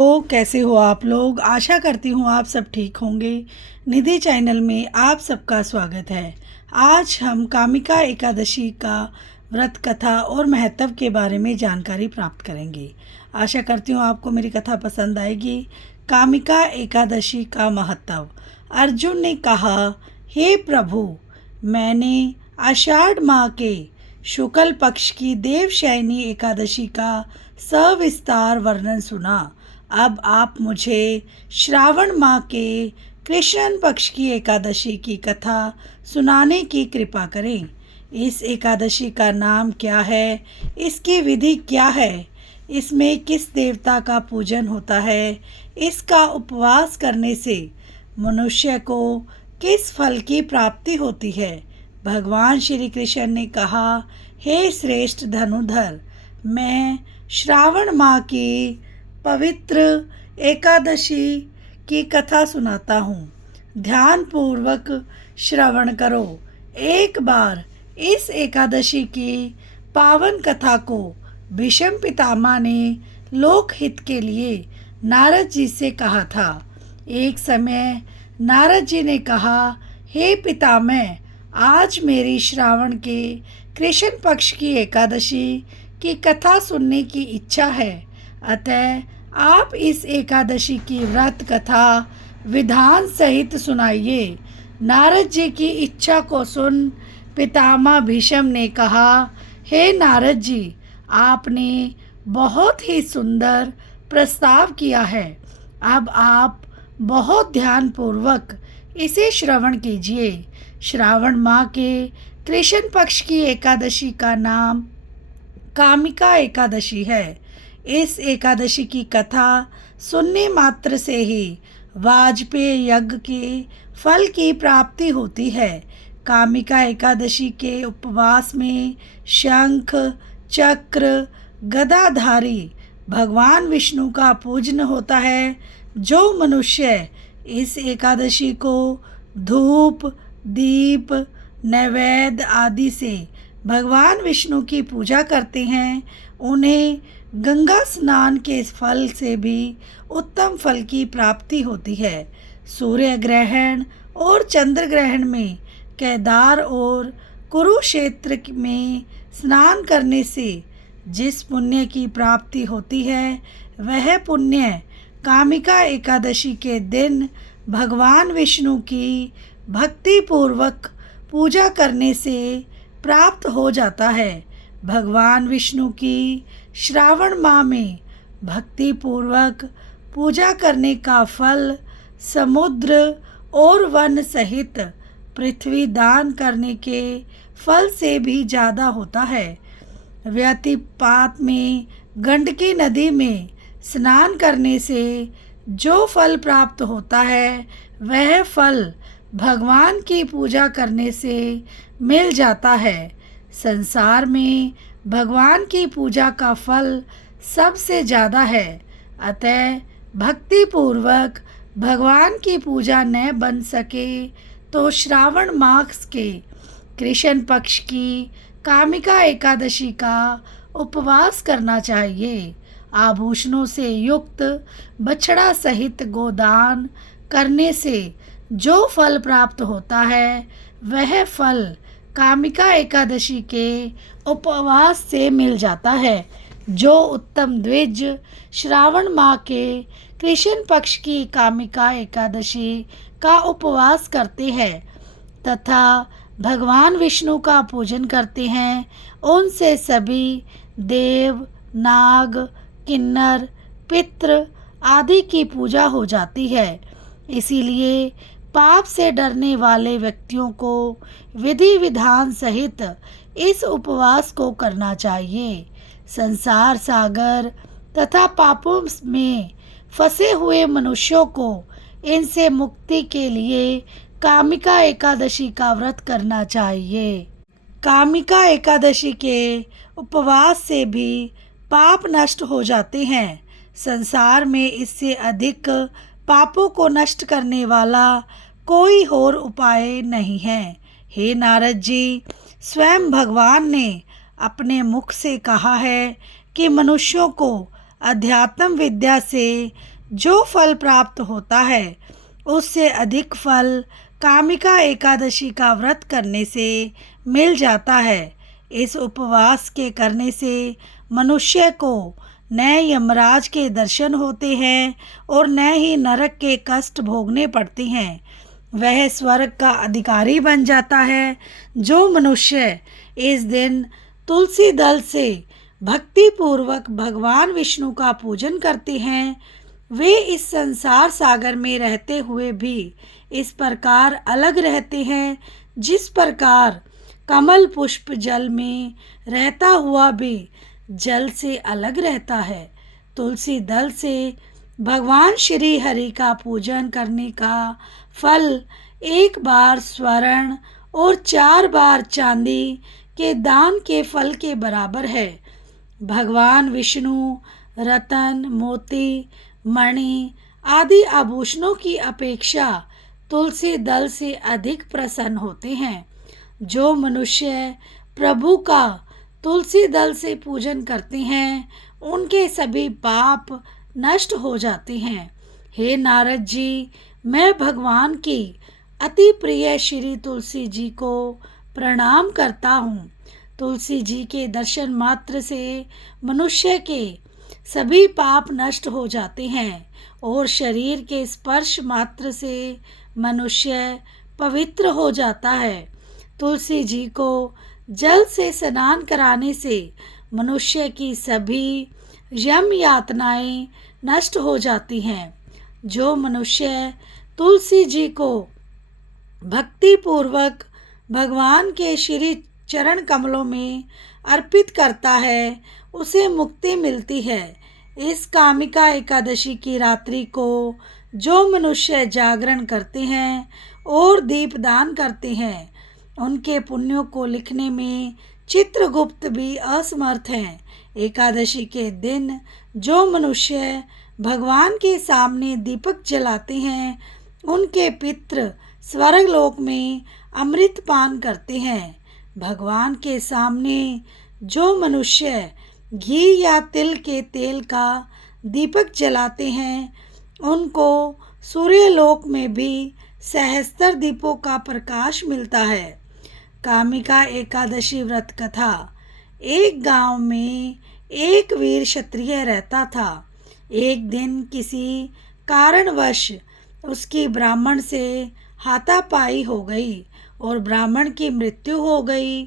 तो कैसे हो आप लोग। आशा करती हूँ आप सब ठीक होंगे। निधि चैनल में आप सबका स्वागत है। आज हम कामिका एकादशी का व्रत कथा और महत्व के बारे में जानकारी प्राप्त करेंगे। आशा करती हूँ आपको मेरी कथा पसंद आएगी। कामिका एकादशी का महत्व। अर्जुन ने कहा, हे प्रभु, मैंने आषाढ़ माह के शुक्ल पक्ष की देवशयनी एकादशी का सविस्तार वर्णन सुना। अब आप मुझे श्रावण माह के कृष्ण पक्ष की एकादशी की कथा सुनाने की कृपा करें। इस एकादशी का नाम क्या है, इसकी विधि क्या है, इसमें किस देवता का पूजन होता है, इसका उपवास करने से मनुष्य को किस फल की प्राप्ति होती है। भगवान श्री कृष्ण ने कहा, हे श्रेष्ठ धनुधर, मैं श्रावण माह की पवित्र एकादशी की कथा सुनाता हूँ। ध्यान पूर्वक श्रवण करो। एक बार इस एकादशी की पावन कथा को भीष्म पितामह ने लोकहित के लिए नारद जी से कहा था। एक समय नारद जी ने कहा, हे पितामह, आज मेरी श्रावण के कृष्ण पक्ष की एकादशी की कथा सुनने की इच्छा है, अतः आप इस एकादशी की व्रत कथा विधान सहित सुनाइए। नारद जी की इच्छा को सुन पितामह भीष्म ने कहा, हे नारद जी, आपने बहुत ही सुंदर प्रस्ताव किया है। अब आप बहुत ध्यानपूर्वक इसे श्रवण कीजिए। श्रावण माह के कृष्ण पक्ष की एकादशी का नाम कामिका एकादशी है। इस एकादशी की कथा सुनने मात्र से ही वाजपेय यज्ञ के फल की प्राप्ति होती है। कामिका एकादशी के उपवास में शंख, चक्र, गदाधारी भगवान विष्णु का पूजन होता है। जो मनुष्य इस एकादशी को धूप, दीप, नैवेद्य आदि से भगवान विष्णु की पूजा करते हैं, उन्हें गंगा स्नान के फल से भी उत्तम फल की प्राप्ति होती है। सूर्य ग्रहण और चंद्र ग्रहण में केदार और कुरुक्षेत्र में स्नान करने से जिस पुण्य की प्राप्ति होती है, वह पुण्य कामिका एकादशी के दिन भगवान विष्णु की भक्ति पूर्वक पूजा करने से प्राप्त हो जाता है। भगवान विष्णु की श्रावण माह में भक्ति पूर्वक पूजा करने का फल समुद्र और वन सहित पृथ्वी दान करने के फल से भी ज़्यादा होता है। व्यतिपात में गंडकी नदी में स्नान करने से जो फल प्राप्त होता है, वह फल भगवान की पूजा करने से मिल जाता है। संसार में भगवान की पूजा का फल सबसे ज़्यादा है, अतः भक्ति पूर्वक भगवान की पूजा न बन सके तो श्रावण मास के कृष्ण पक्ष की कामिका एकादशी का उपवास करना चाहिए। आभूषणों से युक्त बछड़ा सहित गोदान करने से जो फल प्राप्त होता है, वह फल कामिका एकादशी के उपवास से मिल जाता है। जो उत्तम द्विज श्रावण माह के कृष्ण पक्ष की कामिका एकादशी का उपवास करते हैं तथा भगवान विष्णु का पूजन करते हैं, उनसे सभी देव, नाग, किन्नर, पितृ आदि की पूजा हो जाती है। इसीलिए पाप से डरने वाले व्यक्तियों को विधि विधान सहित इस उपवास को करना चाहिए। संसार सागर तथा पापों में फंसे हुए मनुष्यों को इनसे मुक्ति के लिए कामिका एकादशी का व्रत करना चाहिए। कामिका एकादशी के उपवास से भी पाप नष्ट हो जाते हैं। संसार में इससे अधिक पापों को नष्ट करने वाला कोई और उपाय नहीं है। हे नारद जी, स्वयं भगवान ने अपने मुख से कहा है कि मनुष्यों को अध्यात्म विद्या से जो फल प्राप्त होता है उससे अधिक फल कामिका एकादशी का व्रत करने से मिल जाता है। इस उपवास के करने से मनुष्य को न यमराज के दर्शन होते हैं और न ही नरक के कष्ट भोगने पड़ते हैं। वह स्वर्ग का अधिकारी बन जाता है। जो मनुष्य इस दिन तुलसी दल से भक्ति पूर्वक भगवान विष्णु का पूजन करते हैं वे इस संसार सागर में रहते हुए भी इस प्रकार अलग रहते हैं जिस प्रकार कमल पुष्प जल में रहता हुआ भी जल से अलग रहता है। तुलसी दल से भगवान श्री हरि का पूजन करने का फल 1 बार स्वर्ण और 4 बार चांदी के दान के फल के बराबर है। भगवान विष्णु रतन, मोती, मणि आदि आभूषणों की अपेक्षा तुलसी दल से अधिक प्रसन्न होते हैं। जो मनुष्य प्रभु का तुलसी दल से पूजन करते हैं उनके सभी पाप नष्ट हो जाते हैं। हे नारद जी, मैं भगवान की अति प्रिय श्री तुलसी जी को प्रणाम करता हूँ। तुलसी जी के दर्शन मात्र से मनुष्य के सभी पाप नष्ट हो जाते हैं और शरीर के स्पर्श मात्र से मनुष्य पवित्र हो जाता है। तुलसी जी को जल से स्नान कराने से मनुष्य की सभी यम यातनाएं नष्ट हो जाती हैं। जो मनुष्य तुलसी जी को भक्ति पूर्वक भगवान के श्री चरण कमलों में अर्पित करता है उसे मुक्ति मिलती है। इस कामिका एकादशी की रात्रि को जो मनुष्य जागरण करते हैं और दीपदान करते हैं उनके पुण्यों को लिखने में चित्रगुप्त भी असमर्थ हैं। एकादशी के दिन जो मनुष्य भगवान के सामने दीपक जलाते हैं उनके पितृ स्वर्गलोक में अमृत पान करते हैं। भगवान के सामने जो मनुष्य घी या तिल के तेल का दीपक जलाते हैं उनको सूर्यलोक में भी सहस्त्र दीपों का प्रकाश मिलता है। कामिका एकादशी व्रत कथा। एक गांव में एक वीर क्षत्रिय रहता था। एक दिन किसी कारणवश उसकी ब्राह्मण से हाथापाई हो गई और ब्राह्मण की मृत्यु हो गई।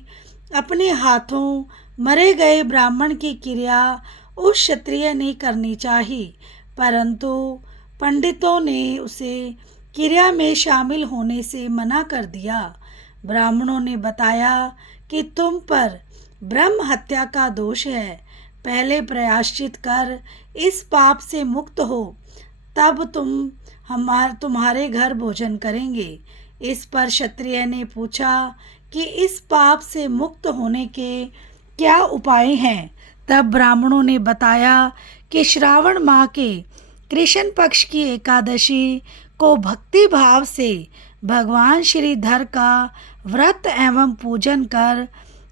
अपने हाथों मरे गए ब्राह्मण की क्रिया उस क्षत्रिय ने करनी चाहिए, परंतु पंडितों ने उसे क्रिया में शामिल होने से मना कर दिया। ब्राह्मणों ने बताया कि तुम पर ब्रह्म हत्या का दोष है, पहले प्रायश्चित कर इस पाप से मुक्त हो, तब तुम्हारे घर भोजन करेंगे। इस पर क्षत्रिय ने पूछा कि इस पाप से मुक्त होने के क्या उपाय हैं। तब ब्राह्मणों ने बताया कि श्रावण माह के कृष्ण पक्ष की एकादशी को भक्ति भाव से भगवान श्रीधर का व्रत एवं पूजन कर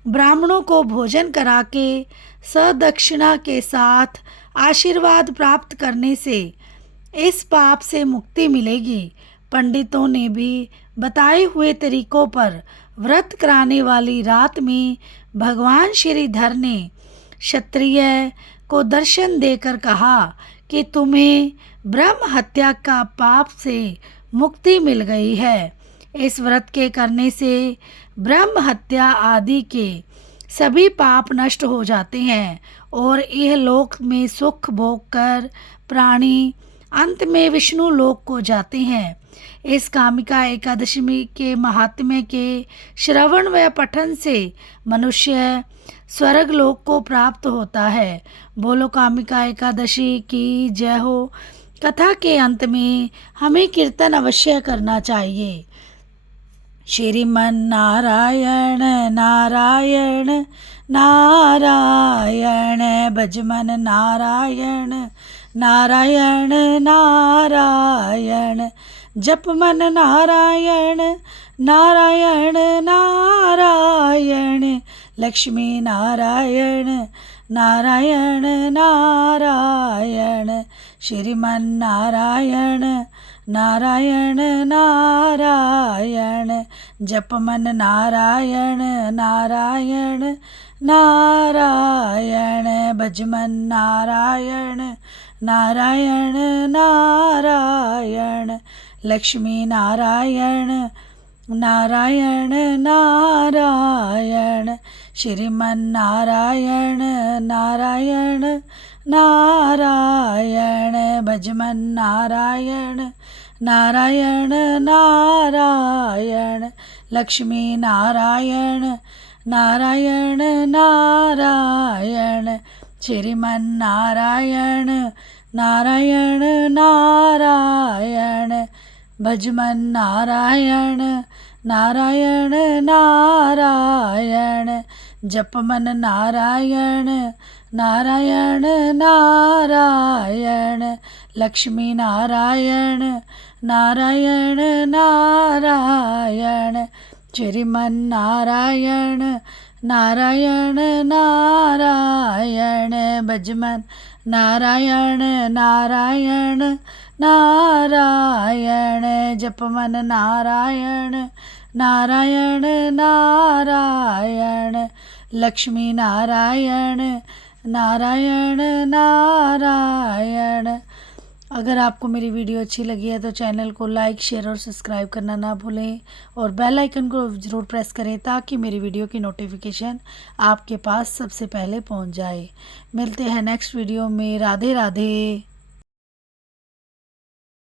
ब्राह्मणों को भोजन करा के सदक्षिणा के साथ आशीर्वाद प्राप्त करने से इस पाप से मुक्ति मिलेगी। पंडितों ने भी बताए हुए तरीकों पर व्रत कराने वाली रात में भगवान श्रीधर ने क्षत्रिय को दर्शन देकर कहा कि तुम्हें ब्रह्म हत्या का पाप से मुक्ति मिल गई है। इस व्रत के करने से ब्रह्म हत्या आदि के सभी पाप नष्ट हो जाते हैं और यह लोक में सुख भोग कर प्राणी अंत में विष्णु लोक को जाते हैं। इस कामिका एकादशी के महात्म्य के श्रवण व पठन से मनुष्य स्वर्ग लोक को प्राप्त होता है। बोलो कामिका एकादशी की जय हो। कथा के अंत में हमें कीर्तन अवश्य करना चाहिए। श्रीमन नारायण नारायण नारायण भजमन नारायण नारायण नारायण जप मन नारायण नारायण नारायण लक्ष्मी नारायण नारायण नारायण श्रीमन नारायण नारायण नारायण जप मन नारायण नारायण नारायण भज मन नारायण नारायण नारायण लक्ष्मी नारायण नारायण नारायण श्रीमन नारायण नारायण नारायण भज मन नारायण नारायण नारायण लक्ष्मी नारायण नारायण नारायण श्रीमन नारायण नारायण नारायण भज मन नारायण नारायण नारायण जप मन नारायण नारायण नारायण लक्ष्मी नारायण नारायण नारायण श्रीमन नारायण नारायण नारायण भज मन नारायण नारायण नारायण जप मन नारायण नारायण नारायण लक्ष्मी नारायण नारायण नारायण। अगर आपको मेरी वीडियो अच्छी लगी है तो चैनल को लाइक शेयर और सब्सक्राइब करना ना भूलें और बेल आइकन को ज़रूर प्रेस करें ताकि मेरी वीडियो की नोटिफिकेशन आपके पास सबसे पहले पहुंच जाए। मिलते हैं नेक्स्ट वीडियो में। राधे राधे।